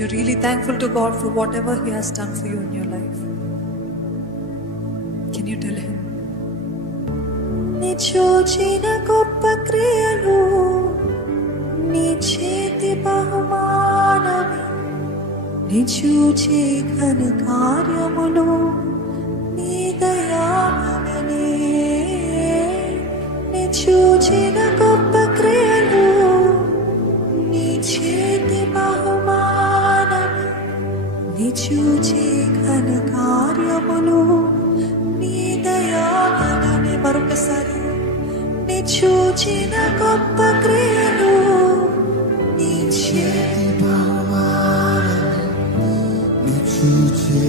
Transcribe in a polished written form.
you're really thankful to God for whatever He has done for you in your life. Can you tell Him? నీ చూచిన గొప్ప క్రియలు, నీ చేతి బహుమానమే, నీ చూచే ఘన కార్యములు, నీ దయామనే. నీ చూచిన గొప్ప క్రియలు, నీ చేతి బహుమానమే, నీ చూచే ఘన కార్యములు, నీ దయామనే. మరొకసారి, నీ చూచిన గొప్ప క్రియలు, నీ చేతి చూచే